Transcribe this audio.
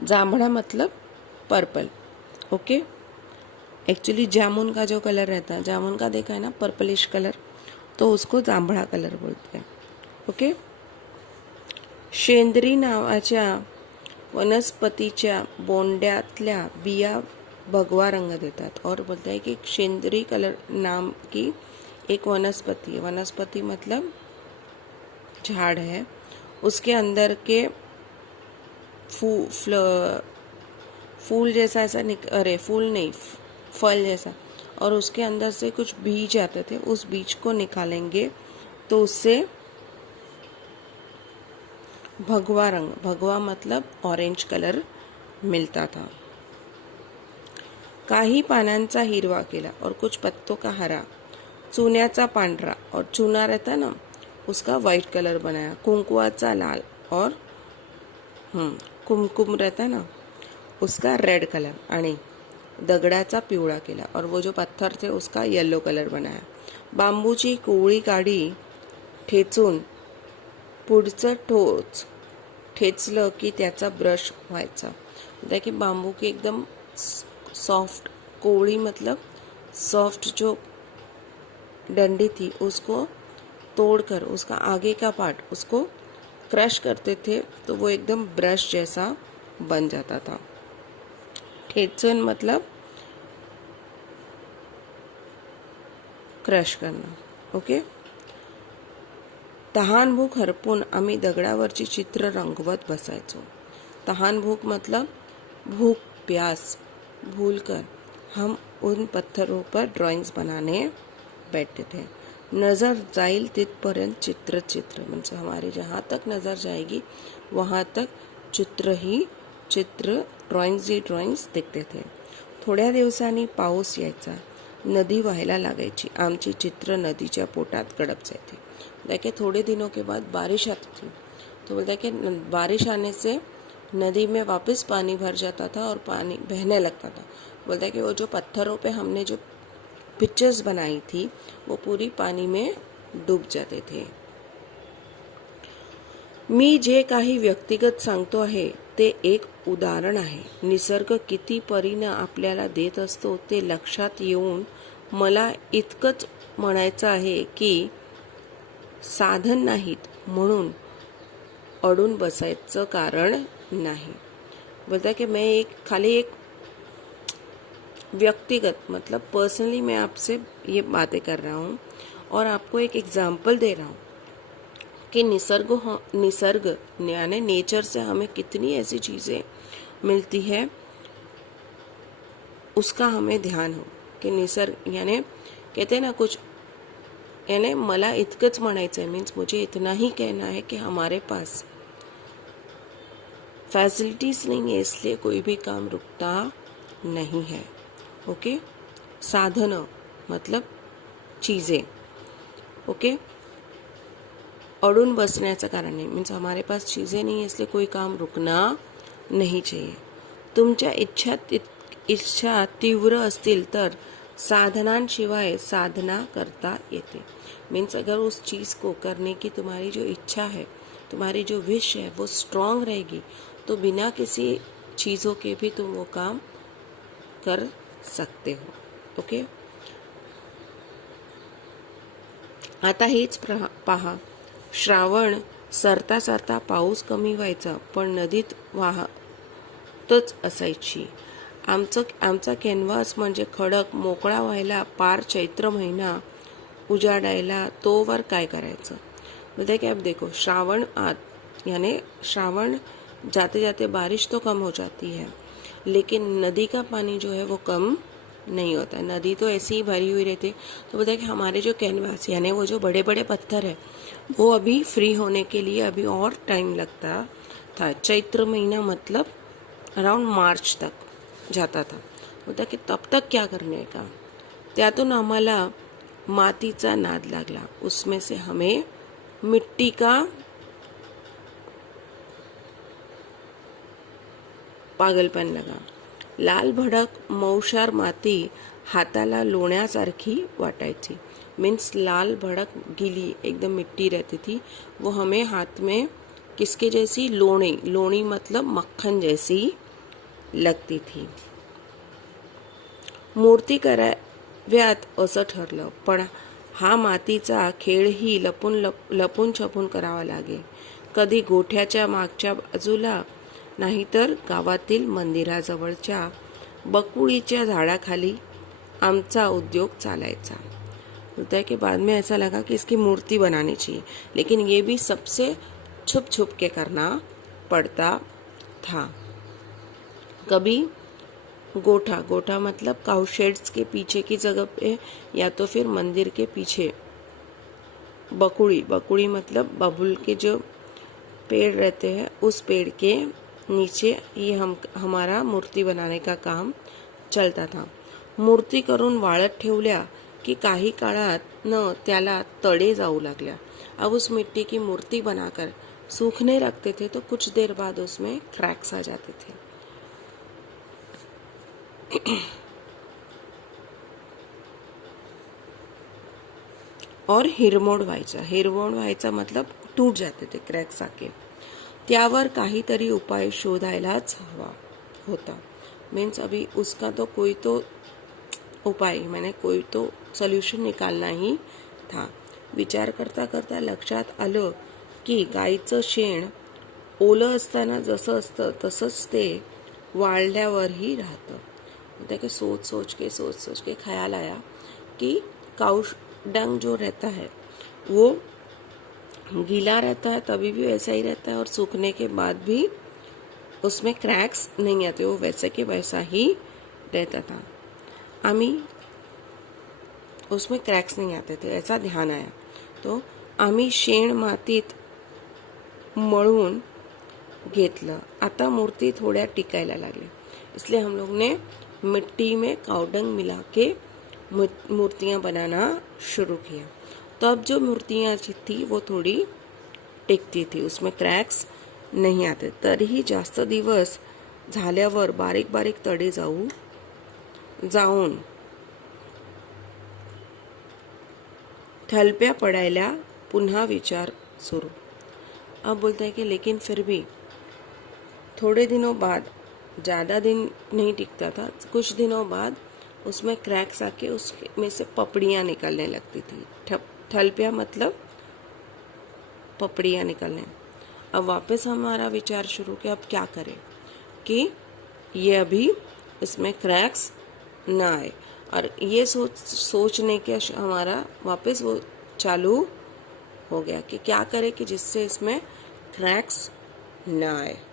जांभड़ा मतलब purple. Okay, actually जामुन का जो कलर रहता है, जामुन का देखा है ना, पर्पलिश कलर, तो उसको जांभळा कलर बोलते हैं। ओके, शेंद्री नावाच्या वनस्पतीच्या बोंड्यातल्या बिया भगवा रंग देतात। और बोलते हैं कि शेंद्री कलर नाम की एक वनस्पति है, वनस्पति मतलब झाड़ है, उसके अंदर के फूल जैसा ऐसा अरे फूल नहीं, फल जैसा, और उसके अंदर से कुछ बीज आते थे, उस बीज को निकालेंगे तो उससे भगवा रंग, भगवा मतलब ऑरेंज कलर मिलता था। काही पानांचा हिरवा केला और कुछ पत्तों का हरा, चून्याचा पांढरा, और चूना रहता ना उसका वाइट कलर बनाया, कुंकुआचा लाल, और कुमकुम रहता ना उसका रेड कलर, आणि दगडाचा पिवळा केला, और वो जो पत्थर थे उसका येलो कलर बनाया। बांबूची कोवळी काढी ठेचून पुढचं टोच ठेचलं की त्याचा ब्रश व्हायचा। देखिए बांबू की एकदम सॉफ्ट, कोवड़ी मतलब सॉफ्ट जो डंडी थी उसको तोड़कर उसका आगे का पार्ट उसको क्रश करते थे तो वो एकदम ब्रश जैसा बन जाता था। ठेचन मतलब क्रश करना। ओके, तहानभूक हरपून आम्ही दगडावरची चित्र रंगवत बसायचो। तहानभूक मतलब भूख प्यास भूलकर हम उन पत्थरों पर ड्राइंग्स बनाने बैठते थे। नज़र जाईल तिथपर्यंत चित्र चित्र, म्हणजे हमारी जहाँ तक नज़र जाएगी वहाँ तक चित्र ही चित्र, ड्राइंग्स ही ड्राइंग्स दिखते थे। थोड्या दिवसांनी पाऊस यायचा, नदी व्हायला लागायची, आमची चित्र नदीच्या पोटात गडप जाते। देखिए थोड़े दिनों के बाद बारिश आती थी, तो बोलता है कि बारिश आने से नदी में वापस पानी भर जाता था और पानी बहने लगता था। बोलता है कि वो जो पत्थरों पे हमने जो पिक्चर्स बनाई थी वो पूरी पानी में डूब जाते थे। मी जे काही व्यक्तिगत सांगतो आहे ते एक उदाहरण आहे। निसर्ग किती परीने आपल्याला देत असतो ते लक्षात येऊन मला इतकंच म्हणायचं आहे की साधन नाहीत म्हणून अडून बसायचं कारण नहीं। बोलता कि मैं एक व्यक्तिगत मतलब पर्सनली मैं आपसे ये बातें कर रहा हूँ और आपको एक एग्जाम्पल दे रहा हूँ कि निसर्ग यानी नेचर से हमें कितनी ऐसी चीज़ें मिलती है, उसका हमें ध्यान हो कि निसर्ग यानी कहते हैं ना कुछ, यानी मला इतकंच म्हणायचं है, मीन्स मुझे इतना ही कहना है कि हमारे पास फैसिलिटीज़ नहीं है इसलिए कोई भी काम रुकता नहीं है। ओके, साधन मतलब चीज़ें। ओके, अडून बसण्याचं कारण नहीं, मीन्स हमारे पास चीज़ें नहीं है इसलिए कोई काम रुकना नहीं चाहिए। तुमच्या इच्छा तीव्र असतील तर साधनांशिवाय साधना करता येते। मीन्स अगर उस चीज़ को करने की तुम्हारी जो इच्छा है, तुम्हारी जो विश है वो स्ट्रांग रहेगी तो बिना किसी चीज़ों के भी तुम वो काम कर सकते हो। ओके, आता हेच पहा, श्रावण सरता सरता पाऊस कमी व्हायचा पण नदीत वाहतच असायची। आमचा कॅनव्हास म्हणजे खडक मोकळा व्हायला पार चैत्र महिना उजाडायला तोवर काय करायचं। बोलते कि अब देखो श्रावण यानी श्रावण जाते जाते बारिश तो कम हो जाती है लेकिन नदी का पानी जो है वो कम नहीं होता है, नदी तो ऐसी ही भरी हुई रहती है। तो बोलते हैं कि हमारे जो कैनवास यानी वो जो बड़े बड़े पत्थर है वो अभी फ्री होने के लिए अभी और टाइम लगता था। चैत्र महीना मतलब अराउंड मार्च तक जाता था। बोलता कि तब तक क्या करने का, त्यातून आम्हाला मातीचा नाद लागला, उसमें से हमें मिट्टी का पागलपन लगा। लाल भडक मौशार माती हाताला लोण्यासारखी वाटायची। मीन्स लाल भड़क गीली एकदम मिट्टी रहती थी, वो हमें हाथ में किसके जैसी, लोणी मतलब मक्खन जैसी लगती थी. मूर्ती कराव्यात असं ठरलं, पण हा मातीचा खेळही लपून छपून करावा लागे. कधी गोठ्याच्या मागच्या बाजूला, नाहीतर गावातील मंदिराजवळच्या बकुळीच्या झाडाखाली आमचा उद्योग चालायचा. होता है कि बाद में ऐसा लगा कि इसकी मूर्ति बनानी चाहिए, लेकिन ये भी सबसे छुप छुप के करना पड़ता था. कभी गोठा मतलब काउ शेड्स के पीछे की जगह पे, या तो फिर मंदिर के पीछे. बकुड़ी मतलब बबुल के जो पेड़ रहते हैं, उस पेड़ के नीचे ये हमारा मूर्ति बनाने का काम चलता था. मूर्ती करून वाळत ठेवल्या कि काही काळात न त्याला तड़े जाऊ लागल्या. अब उस मिट्टी की मूर्ति बनाकर सूखने रखते थे तो कुछ देर बाद उसमें क्रैक्स आ जाते थे. और हिरमोड व्हायचा मतलब टूट जाते थे क्रॅक्स आके. त्यावर काहीतरी उपाय शोधायलाच हवा होता. मीन्स अभी उसका तो कोई तो उपाय, मैंने कोई तो सोल्यूशन निकालना ही था. विचार करता करता लक्षात आलं की गाईचं शेण ओलं असताना जसं असतं तसंच ते वाळल्यावरही राहतं. देखिए सोच सोच के ख्याल आया कि काऊ डंग जो रहता है वो गीला रहता है तभी भी वैसा ही रहता है, और सूखने के बाद भी उसमें क्रैक्स नहीं आते, वो वैसे के वैसा ही रहता था. आम्ही उसमें क्रैक्स नहीं आते थे, ऐसा ध्यान आया. तो आम्ही शेण मातीत मळून घेतलं. आता मूर्ति थोड्या टिकायला लागल्या, इसलिए हम लोग ने मिट्टी में काउडंग मिला के मूर्तियाँ बनाना शुरू किया. तो अब जो मूर्तियाँ थी वो थोड़ी टिकती थी, उसमें क्रैक्स नहीं आते. तरीही जास्त दिवस झाल्यावर बारीक बारीक तडे जाऊन थलप्या पडायला पुन्हा विचार सुरू. अब बोलते हैं कि लेकिन फिर भी थोड़े दिनों बाद, ज़्यादा दिन नहीं टिकता था, कुछ दिनों बाद उसमें क्रैक्स आके उसमें से पपड़ियाँ निकलने लगती थी. थलपिया मतलब पपड़ियाँ निकलने. अब वापस हमारा विचार शुरू कि अब क्या करें कि ये अभी इसमें क्रैक्स ना आए, और ये सोचने के हमारा वापस वो चालू हो गया कि क्या करें कि जिससे इसमें क्रैक्स ना आए.